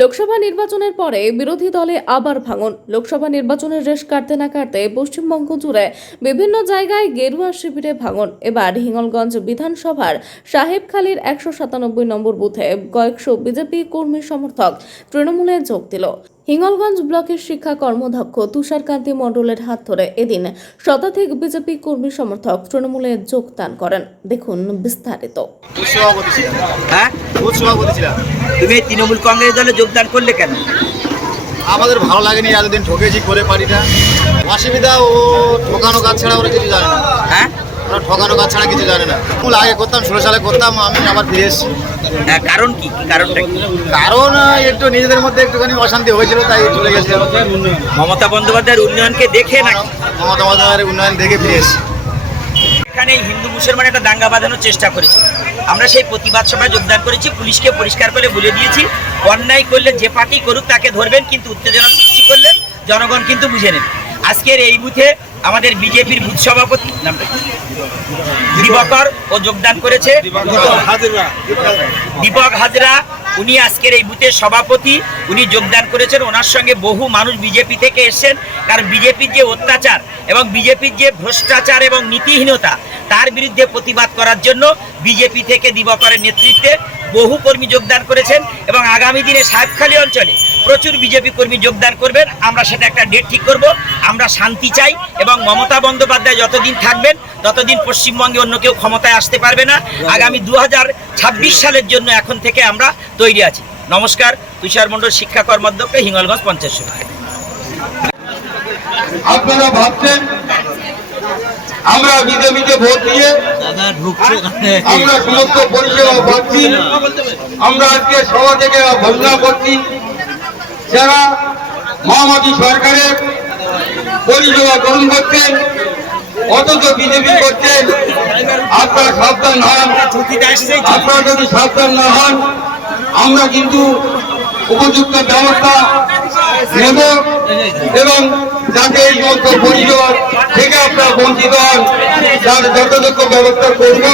লোকসভা নির্বাচনের পরে বিরোধী দলে আবার ভাঙন। লোকসভা নির্বাচনের রেশ কাটতে না কাটতে পশ্চিমবঙ্গ জুড়ে বিভিন্ন জায়গায় গেরুয়া শিবিরে ভাঙন। এবার হিঙ্গলগঞ্জ বিধানসভার সাহেবখালীর একশো সাতানব্বই নম্বর বুথে কয়েকশো বিজেপি কর্মী সমর্থক তৃণমূলে যোগ দিল। হিঙ্গলগঞ্জ ব্লকের শিক্ষা কর্মদক্ষ তুষারকান্তি মণ্ডলের হাত ধরে এদিন শতাধিক বিজেপি কর্মী সমর্থক তৃণমূলে যোগদান করেন। দেখুন বিস্তারিত। হ্যাঁ? বুথ সভাপতি ছিলাম। তুমি এই তৃণমূল কংগ্রেস দলে যোগদান করলে কেন? আমাদের ভালো লাগেনি এতদিন ঠকেছি করে পারি না অসুবিধা ও ঠকানো কাজ ছাড়া ওরা কিছু জানে না। হ্যাঁ? ওরা ঠকানো কাজ ছাড়া কিছু জানে না। আগে করতাম ষোলো সালে করতাম আমি আবার ফিরে এসেছি। হ্যাঁ, কারণ কি? কারণটা কারণ একটু নিজেদের মধ্যে একটুখানি অশান্তি হয়েছিল তাই চলে গেছিলাম মমতা বন্দ্যোপাধ্যায়ের উন্নয়নকে দেখে নাকি? মমতা বন্দ্যোপাধ্যায়ের উন্নয়ন দেখে ফিরে এসেছি। এখানে হিন্দু মুসলমান একটা দাঙ্গা বাঁধানোর চেষ্টা করেছি আমরা সেই প্রতিবাদ সভায় যোগদান করেছি, পুলিশকে পরিষ্কার করে বলে দিয়েছি, অন্যায় করলে যে পার্টি করুক তাকে ধরবেন, কিন্তু উত্তেজনা সৃষ্টি করলে জনগণ কিন্তু বুঝে নেবে আজকের এই বুথে আমাদের বিজেপির বুথ সভাপতি? দিবাকর ও যোগদান করেছে দীপক হাজরা উনি আজকের এই বুথের সভাপতি, উনি যোগদান করেছেন। ওনার সঙ্গে বহু মানুষ বিজেপি থেকে এসেছেন। কারণ বিজেপির যে অত্যাচার এবং বিজেপির যে ভ্রষ্টাচার এবং নীতিহীনতা, তার বিরুদ্ধে প্রতিবাদ করার জন্য বিজেপি থেকে দিবাকরের নেতৃত্বে বহু কর্মী যোগদান করেছেন এবং আগামী দিনে সাহেবখালী অঞ্চলে প্রচুর বিজেপি কর্মী যোগদান করবেন। আমরা সেটা একটা ডেট ঠিক করব। আমরা শান্তি চাই এবং মমতা বন্দ্যোপাধ্যায় যতদিন থাকবেন ততদিন পশ্চিমবঙ্গে অন্য কেউ ক্ষমতায় আসতে পারবে না আগামী দু হাজার ছাব্বিশ সালের জন্য এখন থেকে আমরা তৈরি আছি। নমস্কার তুষার মন্ডল শিক্ষা কর্মাধ্যক্ষ হিঙ্গলগঞ্জ পঞ্চায়েত সমিতি। আপনারা ভাবছেন আমরা বিজেপিকে ভোট দিয়ে আমরা সমস্ত পরিষেবা পাচ্ছি। আমরা আজকে সভা থেকে ঘোষণা করছি। যারা মহামাটি সরকারের পরিষেবা গ্রহণ করছেন অথচ বিজেপি করছেন, আপনারা সাবধান হন। আপনারা যদি সাবধান না হন, আমরা কিন্তু উপযুক্ত ব্যবস্থা নেব এবং যাতে এই সমস্ত পরিচয় থেকে আপনারা বঞ্চিত হন, তার যথাযথ ব্যবস্থা করব।